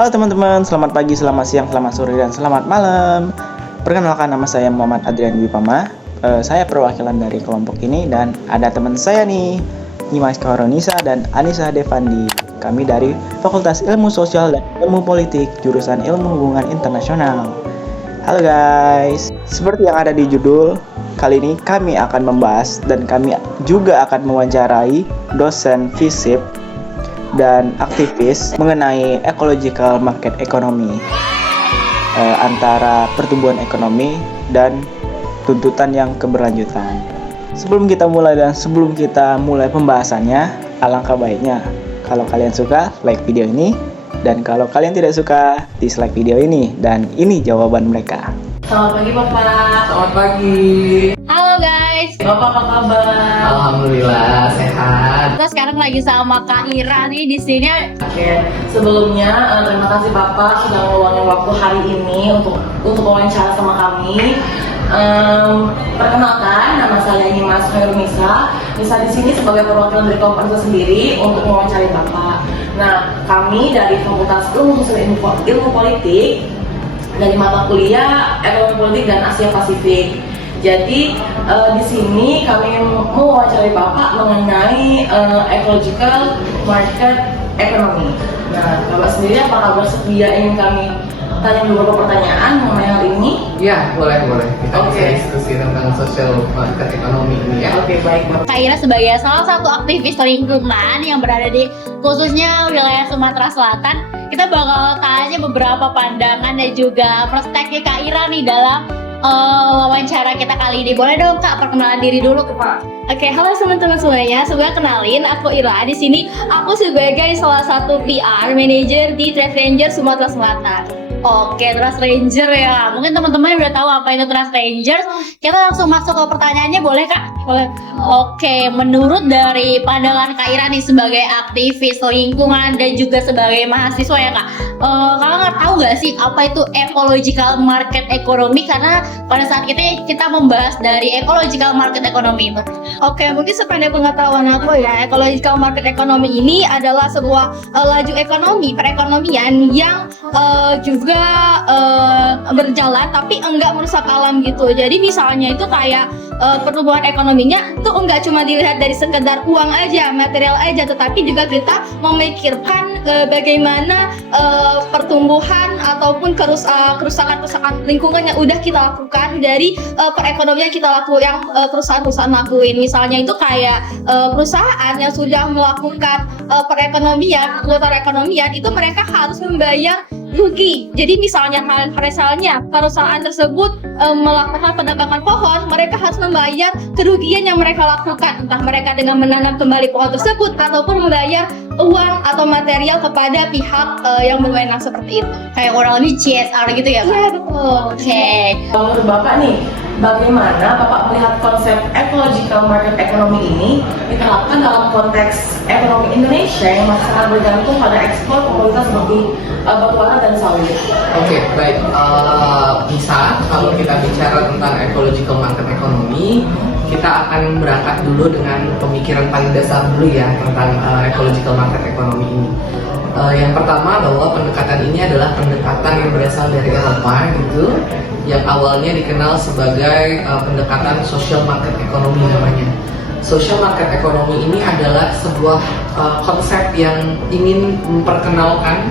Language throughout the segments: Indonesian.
Halo teman-teman, selamat pagi, selamat siang, selamat sore, dan selamat malam. Perkenalkan, nama saya Muhammad Adrian Wipama. Saya perwakilan dari kelompok ini dan ada teman saya nih, Nyimas Kauronisa dan Anissa Devandi. Kami dari Fakultas Ilmu Sosial dan Ilmu Politik, jurusan Ilmu Hubungan Internasional. Halo guys, seperti yang ada di judul, kali ini kami akan membahas dan kami juga akan mewawancarai dosen FISIP dan aktivis mengenai ecological market economy, antara pertumbuhan ekonomi dan tuntutan yang keberlanjutan. Sebelum kita mulai pembahasannya, alangkah baiknya kalau kalian suka, like video ini, dan kalau kalian tidak suka, dislike video ini. Dan ini jawaban mereka. Selamat pagi Bapak. Selamat pagi. Halo guys. Bapak apa kabar? Alhamdulillah sehat. Kita sekarang lagi sama Kak Ira nih di sini. Oke, sebelumnya terima kasih Bapak sudah meluangkan waktu hari ini untuk wawancara sama kami. Perkenalkan, nama saya Nyimas Kauronisa. Bisa di sini sebagai perwakilan dari kelompok itu sendiri untuk mewawancarai Bapak. Nah, kami dari Fakultas Ilmu Sosial Ilmu Politik dari mata kuliah Ekonomi Politik dan Asia Pasifik. Jadi di sini kami mewawancarai Bapak mengenai ecological market economy. Nah, Bapak sendiri apakah bersedia ingin kami tanya beberapa pertanyaan mengenai hal ini? Ya, boleh. Kita Oke. bisa diskusi tentang social market ekonomi ini ya. Oke, baik Bapak. Kak Ira sebagai salah satu aktivis lingkungan yang berada di khususnya wilayah Sumatera Selatan, kita bakal tanya beberapa pandangan dan juga perspektif Kak Ira nih dalam wawancara kita kali ini. Boleh dong Kak perkenalan diri dulu Kak. Oke, halo teman-teman semuanya. Sebelumnya kenalin, aku Ira. Di sini aku sebagai salah satu PR manager di Trust Ranger Sumatera Selatan. Oke, Trust Ranger ya. Mungkin teman-teman udah tahu apa itu Trust Ranger. Kita langsung masuk ke pertanyaannya, boleh Kak? Boleh. Oke, menurut dari pandangan Kak Ira nih sebagai aktivis lingkungan dan juga sebagai mahasiswa ya Kak, kalian tahu nggak sih apa itu ecological market economy? Karena pada saat kita membahas dari ecological market economy itu. Oke, mungkin sependek pengetahuan aku ya, ecological market economy ini adalah sebuah laju ekonomi perekonomian yang juga berjalan tapi enggak merusak alam gitu. Jadi misalnya itu kayak pertumbuhan ekonominya itu enggak cuma dilihat dari sekedar uang aja, material aja, tetapi juga kita memikirkan bagaimana pertumbuhan ataupun kerusakan lingkungan yang udah kita lakukan dari perekonomian kita lakukan, yang perusahaan-perusahaan lakuin. Misalnya itu kayak perusahaan yang sudah melakukan perekonomian itu mereka harus membayar rugi. Jadi misalnya perusahaan tersebut melakukan penebangan pohon, mereka harus membayar kerugian yang mereka lakukan, entah mereka dengan menanam kembali pohon tersebut ataupun membayar uang atau material kepada pihak yang berwenang seperti itu. Kayak orang ini CSR gitu ya Kak? Iya betul. Oke. Menurut Bapak nih, bagaimana Bapak melihat konsep ecological market economy ini diterapkan dalam konteks ekonomi Indonesia yang masih sangat bergantung pada ekspor komoditas seperti batu bara dan sawit? Oke, baik. Bisa kalau kita bicara tentang ecological market economy, kita akan berangkat dulu dengan pemikiran paling dasar dulu ya tentang ecological market economy ini. Yang pertama bahwa pendekatan ini adalah pendekatan yang berasal dari Eropa gitu, yang awalnya dikenal sebagai pendekatan social market economy namanya. Social market economy ini adalah sebuah konsep yang ingin memperkenalkan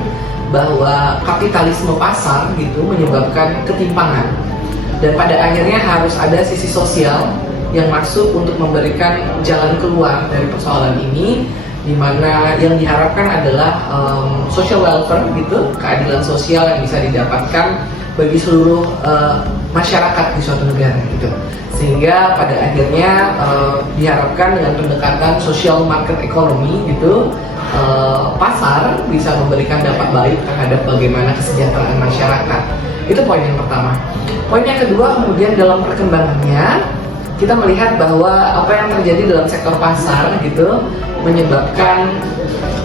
bahwa kapitalisme pasar gitu menyebabkan ketimpangan, dan pada akhirnya harus ada sisi sosial yang masuk untuk memberikan jalan keluar dari persoalan ini, di mana yang diharapkan adalah social welfare gitu, keadilan sosial yang bisa didapatkan bagi seluruh masyarakat di suatu negara gitu. Sehingga pada akhirnya diharapkan dengan pendekatan social market economy gitu, pasar bisa memberikan dampak baik terhadap bagaimana kesejahteraan masyarakat. Itu poin yang pertama. Poin yang kedua, kemudian dalam perkembangannya kita melihat bahwa apa yang terjadi dalam sektor pasar gitu menyebabkan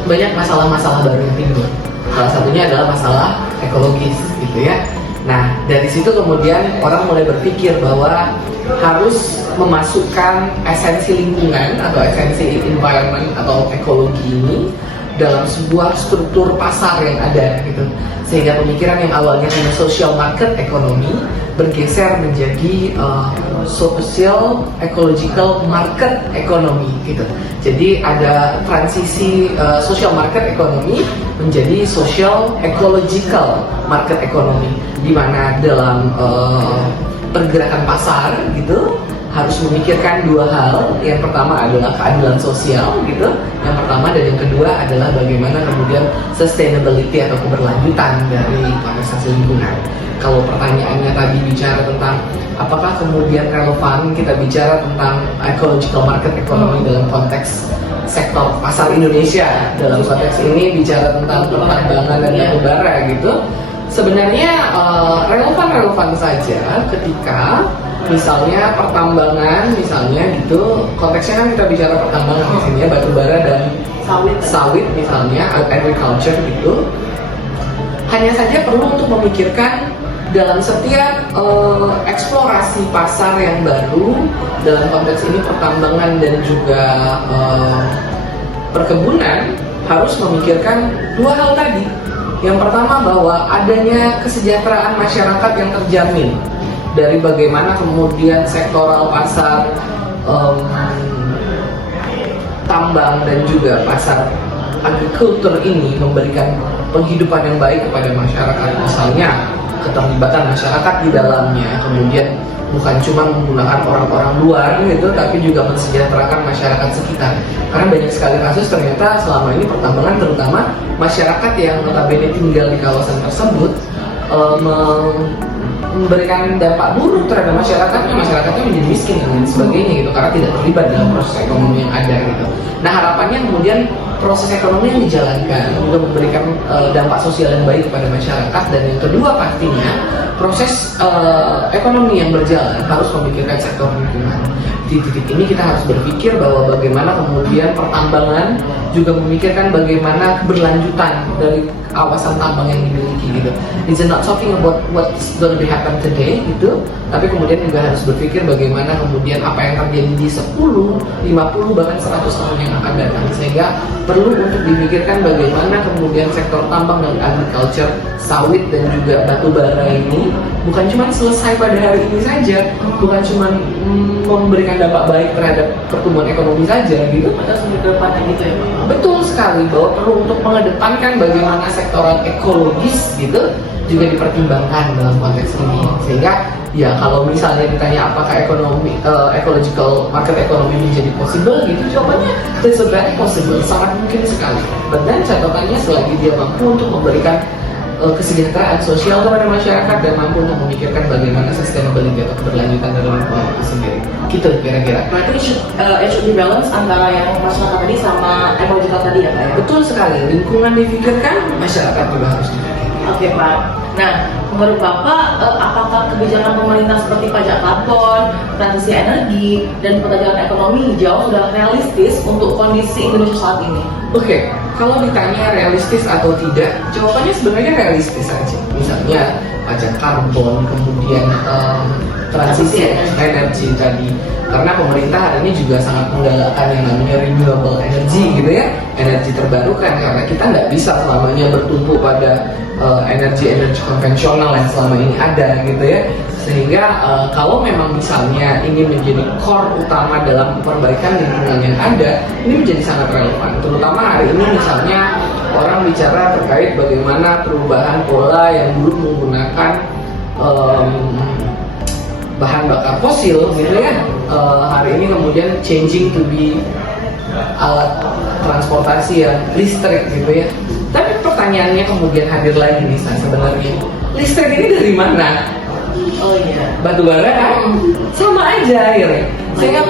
banyak masalah-masalah baru yang timbul. Salah satunya adalah masalah ekologis gitu ya. Nah, dari situ kemudian orang mulai berpikir bahwa harus memasukkan esensi lingkungan atau esensi environment atau ekologi ini dalam sebuah struktur pasar yang ada gitu, sehingga pemikiran yang awalnya hanya social market economy bergeser menjadi social ecological market economy gitu. Jadi ada transisi social market economy menjadi social ecological market economy, di mana dalam pergerakan pasar gitu harus memikirkan dua hal. Yang pertama adalah keadilan sosial gitu, yang pertama, dan yang kedua adalah bagaimana kemudian sustainability atau keberlanjutan dari kontestasi lingkungan. Kalau pertanyaannya tadi bicara tentang apakah kemudian relevan kita bicara tentang ecological market economy dalam konteks sektor pasar Indonesia, dalam konteks ini bicara tentang pertambangan dan batubara gitu, sebenarnya relevan saja ketika misalnya pertambangan, misalnya gitu, konteksnya kan kita bicara pertambangan di sini ya, batubara dan sawit misalnya, agriculture gitu. Hanya saja perlu untuk memikirkan dalam setiap eksplorasi pasar yang baru, dalam konteks ini pertambangan dan juga perkebunan, harus memikirkan dua hal tadi. Yang pertama, bahwa adanya kesejahteraan masyarakat yang terjamin dari bagaimana kemudian sektoral pasar tambang dan juga pasar agrikultur ini memberikan penghidupan yang baik kepada masyarakat, misalnya keterlibatan masyarakat di dalamnya, kemudian bukan cuma menggunakan orang-orang luar gitu, tapi juga mensejahterakan masyarakat sekitar. Karena banyak sekali kasus ternyata selama ini pertambangan, terutama masyarakat yang notabene tinggal di kawasan tersebut, memberikan dampak buruk terhadap masyarakatnya menjadi miskin dan lain sebagainya gitu, karena tidak terlibat dalam proses ekonomi yang ada gitu. Nah, harapannya kemudian proses ekonomi yang dijalankan juga memberikan dampak sosial yang baik kepada masyarakat, dan yang kedua pastinya proses ekonomi yang berjalan harus memikirkan sektor lingkungan. Di titik ini kita harus berpikir bahwa bagaimana kemudian pertambangan juga memikirkan bagaimana keberlanjutan dari kawasan tambang yang dimiliki gitu. It's not talking about what's going to be happen today gitu, tapi kemudian juga harus berpikir bagaimana kemudian apa yang terjadi di 10, 50, bahkan 100 tahun yang akan datang, sehingga perlu untuk dimikirkan bagaimana kemudian sektor tambang dan agriculture, sawit dan juga batu bara ini bukan cuma selesai pada hari ini saja, bukan cuma memberikan dampak baik terhadap pertumbuhan ekonomi saja gitu, Ada sampai ke depannya gitu ya Pak? Betul sekali, bahwa perlu untuk mengedepankan bagaimana sektoral ekologis gitu juga dipertimbangkan dalam konteks ini. Sehingga ya kalau misalnya ditanya apakah ekonomi ecological market economy menjadi possible gitu, jawabannya it's very possible, sangat mungkin sekali. Dan catatannya selagi dia mampu untuk memberikan kesejahteraan sosial kepada masyarakat dan mampu untuk memikirkan bagaimana sustainability atau keberlanjutan dalam lingkungan itu sendiri. Gitu kira-kira. Berarti it should be balance antara yang masyarakat tadi sama ecological tadi ya Pak ya? Betul sekali, lingkungan difikirkan, masyarakat juga harus dipikirkan. Oke Pak. Nah, menurut Bapak, apakah kebijakan pemerintah seperti pajak karbon, transisi energi, dan perdagangan ekonomi hijau sudah realistis untuk kondisi Indonesia saat ini? Oke, kalau ditanya realistis atau tidak, jawabannya sebenarnya realistis saja. Misalnya pajak karbon, kemudian transisi energi tadi, karena pemerintah hari ini juga sangat menggalakkan yang namanya renewable energy gitu ya, energi terbarukan, karena kita nggak bisa selamanya bertumpu pada energi konvensional yang selama ini ada gitu ya. Sehingga kalau memang misalnya ini menjadi core utama dalam perbaikan lingkungan yang ada, ini menjadi sangat relevan. Terutama hari ini misalnya orang bicara terkait bagaimana perubahan pola yang dulu menggunakan bahan bakar fosil gitu ya, hari ini kemudian changing to be alat transportasi yang listrik gitu ya. Tapi pertanyaannya kemudian hadir lagi nih, sebenarnya listrik ini dari mana? Oh iya. Batu bara kan? Sama aja akhirnya. Sehingga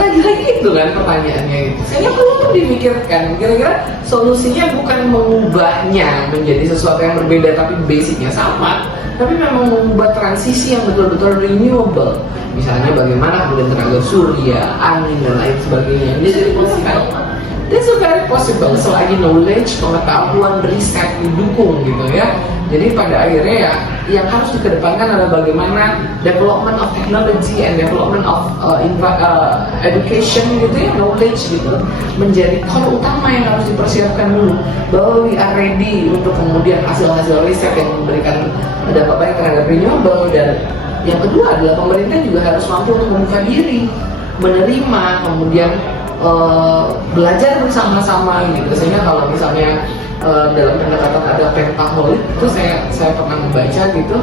lagi-lagi itu kan pertanyaannya itu. Sehingga perlu untuk dimikirkan kira-kira solusinya bukan mengubahnya menjadi sesuatu yang berbeda tapi basicnya sama, tapi memang membuat transisi yang betul-betul renewable. Misalnya bagaimana kemudian tenaga surya, angin dan lain sebagainya. Jadi that's very possible selagi knowledge, pengetahuan, riset didukung gitu ya. Jadi pada akhirnya ya yang harus dikedepankan adalah bagaimana development of technology and development of education gitu ya, knowledge gitu menjadi core utama yang harus dipersiapkan dulu, bahwa we are ready untuk kemudian hasil-hasil riset yang memberikan dampak baik terhadap renewable. Dan yang kedua adalah pemerintah juga harus mampu untuk membuka diri, menerima, kemudian belajar bersama-sama gitu. Sehingga kalau misalnya dalam pendekatan ada pentaholik itu saya pernah membaca gitu,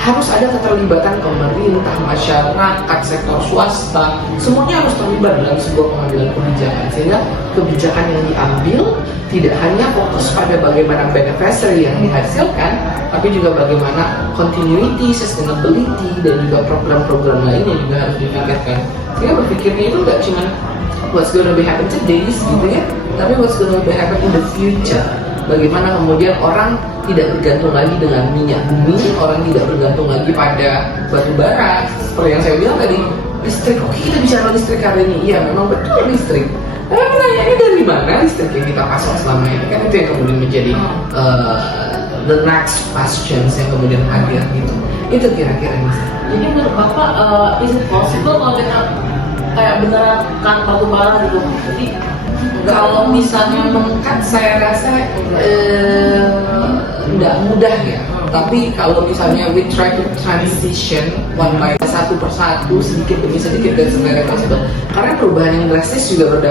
harus ada keterlibatan pemerintah, masyarakat, sektor swasta, semuanya harus terlibat dalam sebuah pengambilan kebijakan, sehingga kebijakan yang diambil tidak hanya fokus pada bagaimana beneficiary yang dihasilkan, tapi juga bagaimana continuity, sustainability, dan juga program-program lainnya juga harus dipikirkan. Sehingga berpikirnya itu nggak cuma what's gonna be happen today gitu ya, tapi what's gonna be happen in the future. Bagaimana kemudian orang tidak bergantung lagi dengan minyak bumi, orang tidak bergantung lagi pada batu bara. Seperti yang saya bilang tadi, listrik. Oke, kita bicara listrik hari ini, iya memang betul listrik. Tapi pertanyaannya dari mana listrik yang kita pasang selama ini? Kan itu yang kemudian menjadi the next questions yang kemudian hadir gitu. Itu kira-kira ini. Jadi menurut Bapak, is it possible kalau kita kayak beneran kan batu bara gitu? Jadi kalau misalnya mengangkat, saya rasa nggak mudah ya. Tapi kalau misalnya we try to transition one by satu persatu, sedikit demi sedikit dan sebenarnya possible. Karena perubahan yang drastis juga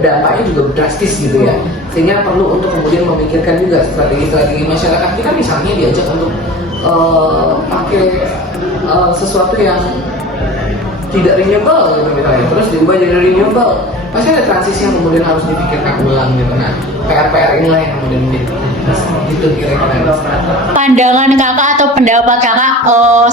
dampaknya juga drastis gitu ya. Sehingga perlu untuk kemudian memikirkan juga strategi-strategi masyarakat kita, misalnya diajak untuk pakai sesuatu yang tidak renewable gitu misalnya, terus diubah jadi renewable. Pasti ada transisi yang kemudian harus dipikirkan ulang gitu. Nah, PR-PR inilah yang kemudian gitu kira-kira. Pandangan kakak atau pendapat kakak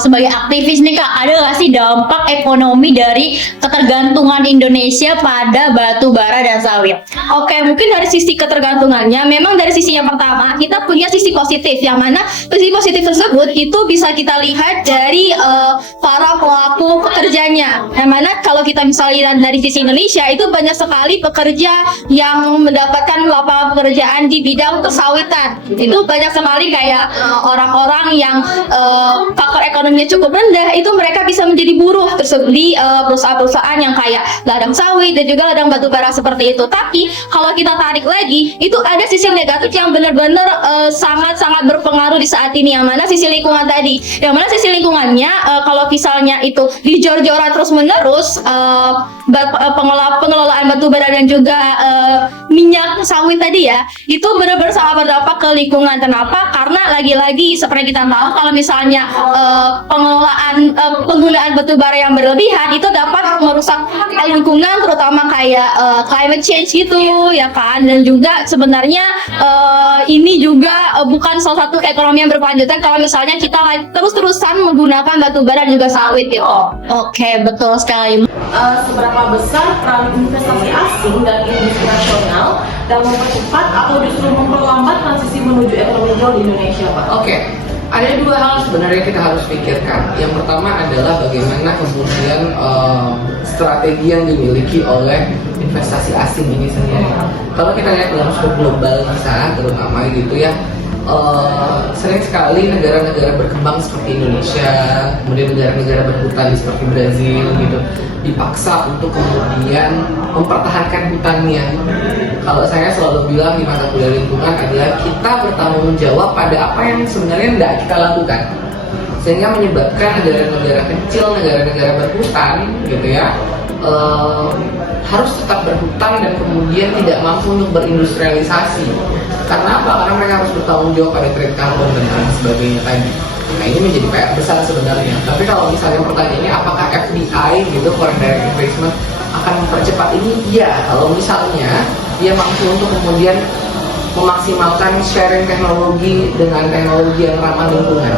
sebagai aktivis nih kak, ada nggak sih dampak ekonomi dari ketergantungan Indonesia pada batu bara dan sawit? Oke, mungkin dari sisi ketergantungannya, memang dari sisi yang pertama kita punya sisi positif, yang mana sisi positif tersebut itu bisa kita lihat dari para pelaku pekerjanya. Yang mana kalau kita misalnya lihat dari sisi Indonesia, itu banyak sekali pekerja yang mendapatkan lapangan pekerjaan di bidang persawitan. Itu banyak sekali kayak orang-orang yang faktor ekonominya cukup rendah, itu mereka bisa menjadi buruh di perusahaan-perusahaan yang kayak ladang sawit dan juga ladang batu bara seperti itu. Tapi kalau kita tarik lagi, itu ada sisi negatif yang benar-benar sangat-sangat berpengaruh di saat ini, yang mana sisi lingkungan tadi. Yang mana sisi lingkungannya kalau misalnya itu dijor-joran terus-menerus, pengelolaan batu bara dan juga minyak sawit tadi ya, itu benar-benar sangat berdampak ke lingkungan. Kenapa? Karena lagi-lagi seperti kita tahu, kalau misalnya penggunaan batu bara yang berlebihan itu dapat merusak lingkungan, terutama kayak climate change gitu ya kan. Dan juga sebenarnya ini juga bukan salah satu ekonomi yang berkelanjutan kalau misalnya kita terus-terusan menggunakan batu bara dan juga sawit gitu. Oke, betul sekali. Seberapa besar peran investasi asing dan industri nasional dalam mempercepat atau justru memperlambat transisi menuju ekonomi hijau di Indonesia, Pak? Oke, ada dua hal sebenarnya kita harus pikirkan. Yang pertama adalah bagaimana kemudian strategi yang dimiliki oleh investasi asing ini sendiri. Kalau kita lihat dalam skop global kita, terutama gitu ya, sering sekali negara-negara berkembang seperti Indonesia, kemudian negara-negara berhutan seperti Brazil gitu, dipaksa untuk kemudian mempertahankan hutannya. Kalau saya selalu bilang di mata kuliah lingkungan adalah kita bertanggung jawab pada apa yang sebenarnya tidak kita lakukan, sehingga menyebabkan negara-negara kecil, negara-negara berhutan gitu ya, harus tetap berhutan dan kemudian tidak mampu untuk berindustrialisasi. Karena apa? Karena mereka harus bertanggung jawab pada trade carbon dan lain sebagainya tadi. Nah, ini menjadi PR besar sebenarnya. Tapi kalau misalnya pertanyaannya apakah FDI gitu, foreign direct investment, akan mempercepat ini? Iya, kalau misalnya dia mampu untuk kemudian memaksimalkan sharing teknologi dengan teknologi yang ramah lingkungan.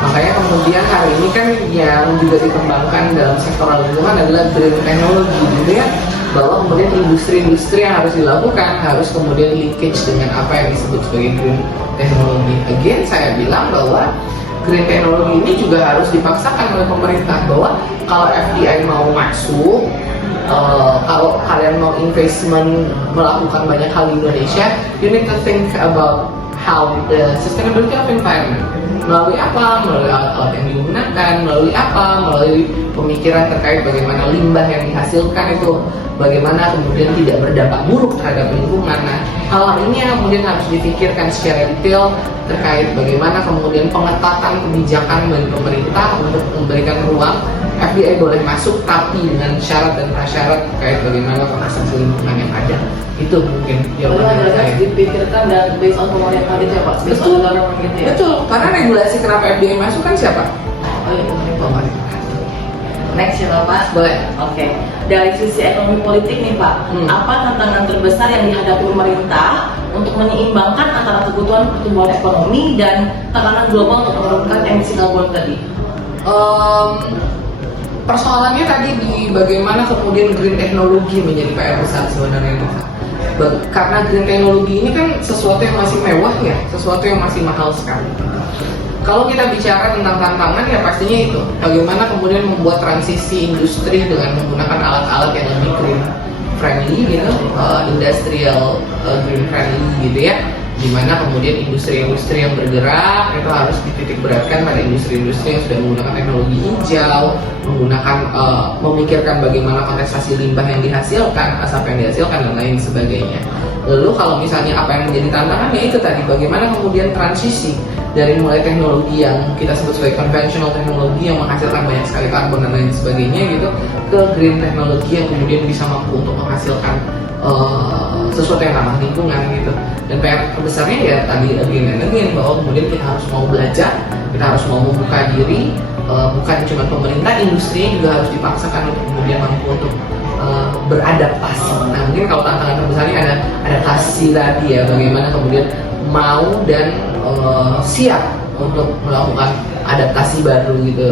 Makanya kemudian hari ini kan yang juga dikembangkan dalam sektor lingkungan adalah green technology gitu ya, bahwa kemudian industri-industri yang harus dilakukan harus kemudian linkage dengan apa yang disebut sebagai green technology. Again, saya bilang bahwa green technology ini juga harus dipaksakan oleh pemerintah, bahwa kalau FDI mau masuk, kalau kalian mau investment melakukan banyak hal di Indonesia, you need to think about how the sustainability of environment. Melalui apa? Melalui alat-alat yang digunakan, melalui apa? Melalui pemikiran terkait bagaimana limbah yang dihasilkan itu, bagaimana kemudian tidak berdampak buruk terhadap lingkungan. Nah, hal ini yang kemudian harus dipikirkan secara detail terkait bagaimana kemudian pengetatan kebijakan bagi pemerintah untuk memberikan ruang FDI boleh masuk, tapi dengan syarat dan prasyarat terkait bagaimana konservasi lingkungan yang ada. Itu mungkin jawaban dari saya. Harus dipikirkan dan based on pemerintah gitu ya Pak, based on government gitu ya. Betul, karena regulasi kenapa FDI masuk kan siapa? Oh iya, Pemerintah. next ya Pak. Boleh. Oke, dari sisi ekonomi politik nih Pak, apa tantangan terbesar yang dihadapi pemerintah untuk menyeimbangkan antara kebutuhan pertumbuhan ekonomi dan tekanan global untuk menurunkan emisi karbon tadi? Persoalannya tadi di bagaimana kemudian green teknologi menjadi PR besar sebenarnya. Karena green teknologi ini kan sesuatu yang masih mewah ya, sesuatu yang masih mahal sekali. Kalau kita bicara tentang tantangan ya pastinya itu bagaimana kemudian membuat transisi industri dengan menggunakan alat-alat yang lebih green friendly gitu, industrial green friendly gitu ya, dimana kemudian industri-industri yang bergerak itu harus dititik beratkan pada industri-industri yang sudah menggunakan teknologi hijau, menggunakan memikirkan bagaimana kontestasi limbah yang dihasilkan, asap yang dihasilkan dan lain sebagainya. Lalu kalau misalnya apa yang menjadi tantangan ya itu tadi bagaimana kemudian transisi dari mulai teknologi yang kita sebut sebagai conventional teknologi yang menghasilkan banyak sekali karbon dan lain sebagainya gitu ke green teknologi yang kemudian bisa mampu untuk menghasilkan sesuatu yang ramah lingkungan gitu. Dan PR terbesarnya ya tadi again bahwa kemudian kita harus mau belajar, kita harus mau membuka diri, bukan cuma pemerintah, industri juga harus dipaksakan untuk kemudian mampu untuk beradaptasi. Nah mungkin kalau tantangan terbesarnya ada adaptasi tadi ya, bagaimana kemudian mau dan siap untuk melakukan adaptasi baru gitu,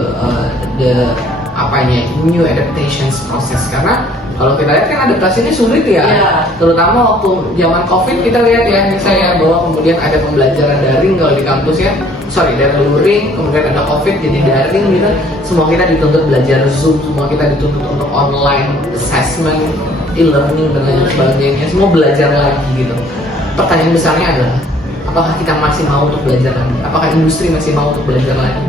new adaptations process. Karena kalau kita lihat kan adaptasi ini sulit ya, terutama waktu zaman COVID kita lihat ya misalnya bahwa kemudian ada pembelajaran daring kalau di kampus ya, dari luring, kemudian ada COVID jadi daring gitu, semua kita dituntut belajar Zoom, semua kita dituntut untuk online assessment, e-learning dan lain sebagainya, semua belajar lagi gitu. Pertanyaan besarnya adalah apakah kita masih mau untuk belajar lagi? Apakah industri masih mau untuk belajar lagi?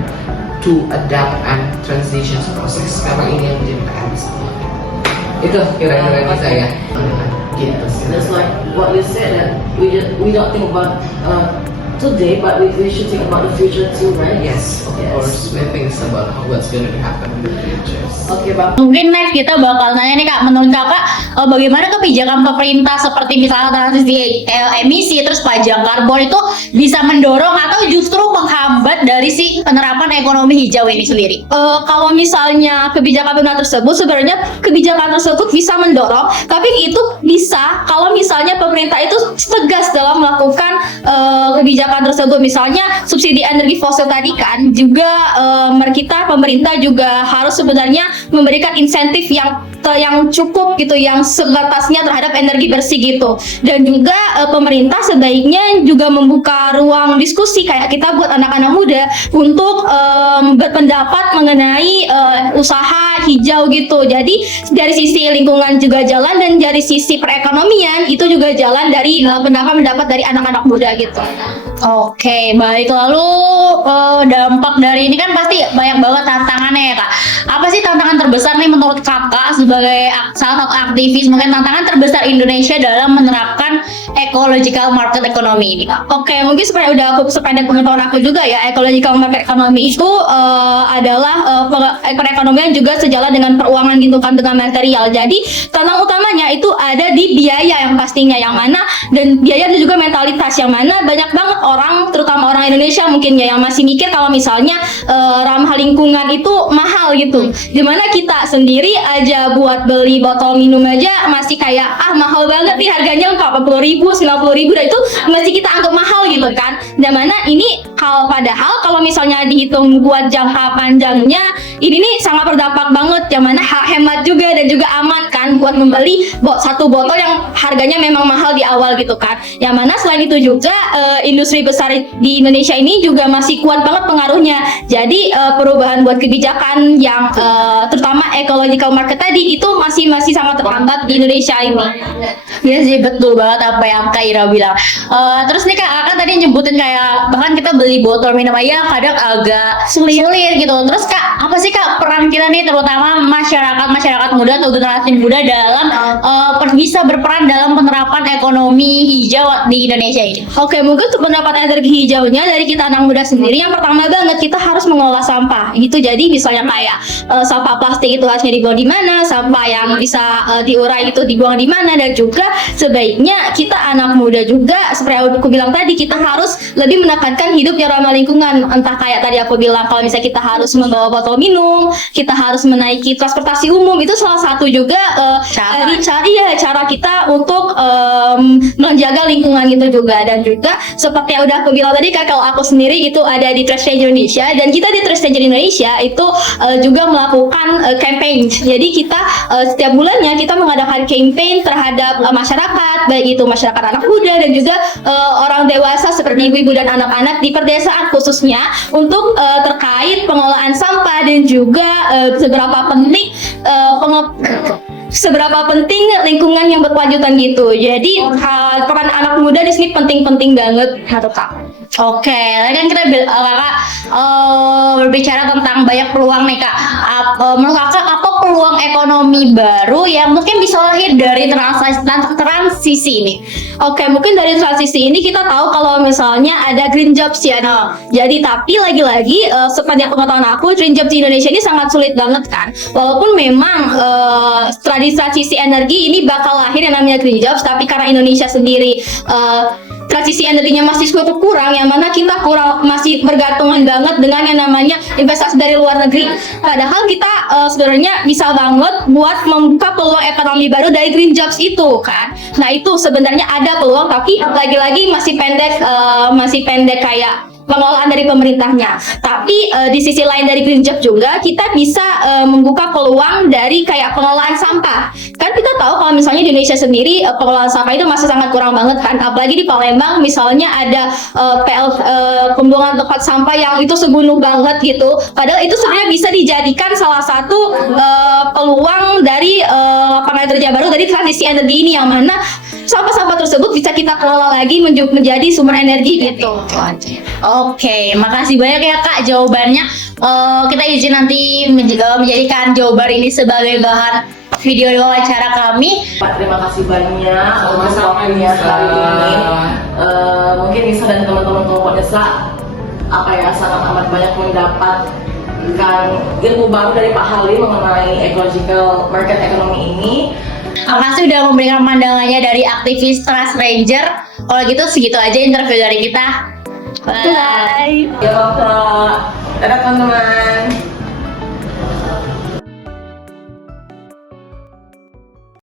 To adapt and transition process, karena ini yang menjadi PR besar. Itu kira-kira dari saya. Gitu. That's like what you said, that we don't think about today, but we should think about the future too, right? Yes, of course. We think about what's going to happen in the future. Oke Bang. Mungkin next kita bakal nanya nih Kak, menurut Kakak bagaimana kebijakan pemerintah seperti misalnya transisi emisi terus pajak karbon itu bisa mendorong atau justru menghambat dari si penerapan ekonomi hijau ini sendiri? Kalau misalnya kebijakan pemerintah tersebut, sebenarnya kebijakan tersebut bisa mendorong, tapi itu bisa kalau misalnya pemerintah itu tegas dalam melakukan kebijakan tersebut. Misalnya subsidi energi fosil tadi kan juga pemerintah juga harus sebenarnya memberikan insentif yang cukup gitu, yang sebatasnya terhadap energi bersih gitu. Dan juga pemerintah sebaiknya juga membuka ruang diskusi kayak kita buat anak-anak muda untuk berpendapat mengenai usaha hijau gitu. Jadi dari sisi lingkungan juga jalan, dan dari sisi perekonomian itu juga jalan dari pendapat dari anak-anak muda gitu. Oke, baik. Lalu dampak dari ini kan pasti banyak banget tantangannya ya Kak. Apa sih tantangan terbesar nih menurut Kakak sebagai salah satu aktivis, mungkin tantangan terbesar Indonesia dalam menerapkan ecological market economy ini Kak? Oke, mungkin sependek pengetahuan aku juga ya, ecological market economy itu adalah perekonomian juga sejalan dengan peruangan gitu kan, dengan material. Jadi tantangan utamanya itu ada di biaya yang pastinya, yang mana, dan biaya dan juga mentalitas yang mana banyak banget orang, terutama orang Indonesia mungkin ya, yang masih mikir kalau misalnya ramah lingkungan itu mahal gitu. Dimana kita sendiri aja buat beli botol minum aja masih kayak mahal banget nih harganya, 40.000, 90.000, dan itu masih kita anggap mahal gitu kan. Dimana ini padahal kalau misalnya dihitung buat jangka panjangnya ini nih sangat berdampak banget, yang mana hemat juga dan juga aman kan buat membeli satu botol yang harganya memang mahal di awal gitu kan. Yang mana selain itu juga industri besar di Indonesia ini juga masih kuat banget pengaruhnya. Jadi perubahan buat kebijakan yang terutama ecological market tadi itu masih sangat terhambat di Indonesia ini. Iya sih, betul banget. banget apa yang Kak Ira bilang. Terus nih Kak tadi nyebutin kayak bahkan kita beli botol minum aja kadang agak sulit gitu. Terus Kak, apa sih Kak peran kita nih terutama masyarakat muda atau generasi muda dalam bisa berperan dalam penerapan ekonomi hijau di Indonesia ini? Oke, mungkin untuk pendapat energi hijaunya dari kita anak muda sendiri, yang pertama banget kita harus mengolah sampah. Gitu, jadi misalnya kayak sampah plastik itu harusnya dibuang di mana, sampah yang bisa diurai itu dibuang di mana, dan juga sebaiknya kita anak muda juga seperti yang aku bilang tadi, kita harus lebih menekankan hidup yang ramah lingkungan. Entah kayak tadi aku bilang kalau misalnya kita harus membawa botol minum, kita harus menaiki transportasi umum, itu salah satu juga cara kita untuk menjaga lingkungan gitu juga. Dan juga seperti yang udah aku bilang tadi Kak, kalau aku sendiri itu ada di Trash Ranger Indonesia, dan kita di Trash Ranger Indonesia itu juga melakukan campaign. Jadi kita setiap bulannya kita mengadakan campaign terhadap masyarakat, baik itu masyarakat anak muda dan juga orang dewasa seperti ibu-ibu dan anak-anak di perdesaan khususnya, untuk terkait pengolahan sampah dan juga seberapa penting lingkungan yang berkelanjutan gitu. Jadi peran anak muda di sini penting banget menurut Kak. Oke, tadi kan kita Kakak berbicara tentang banyak peluang nih Kak. Menurut Kakak apa peluang ekonomi baru yang mungkin bisa lahir dari transisi ini? Oke, mungkin dari transisi ini kita tahu kalau misalnya ada green jobs ya. Jadi tapi lagi-lagi sepanjang pengetahuan aku, green jobs di Indonesia ini sangat sulit banget kan. Walaupun memang transisi energi ini bakal lahir yang namanya green jobs, tapi karena Indonesia sendiri transisi energinya masih cukup kurang, yang mana kita masih bergantungan banget dengan yang namanya investasi dari luar negeri. Padahal kita sebenarnya bisa banget buat membuka peluang ekonomi baru dari green jobs itu kan. Nah itu sebenarnya ada peluang, tapi lagi-lagi masih pendek kayak pengolahan dari pemerintahnya. Tapi di sisi lain dari green job juga kita bisa membuka peluang dari kayak pengolahan sampah. Kan kita tahu kalau misalnya di Indonesia sendiri pengolahan sampah itu masih sangat kurang banget kan. Apalagi di Palembang misalnya ada pembuangan tempat sampah yang itu segunung banget gitu. Padahal itu sebenarnya bisa dijadikan salah satu peluang dari lapangan kerja baru dari transisi energi ini, yang mana sampah-sampah tersebut bisa kita kelola lagi menjadi sumber energi gitu. Oke, makasih banyak ya Kak jawabannya. Kita izin nanti menjadikan jawaban ini sebagai bahan video wawancara kami. Terima kasih banyak untuk waktunya hari ini. Mungkin Nisa dan teman-teman kelompok desa sangat amat banyak mendapatkan ilmu baru dari Pak Halim mengenai ecological market economy ini. Makasih udah memberikan pandangannya dari aktivis Trash Ranger. Kalau gitu segitu aja interview dari kita. Bye. Ya, dadah teman-teman.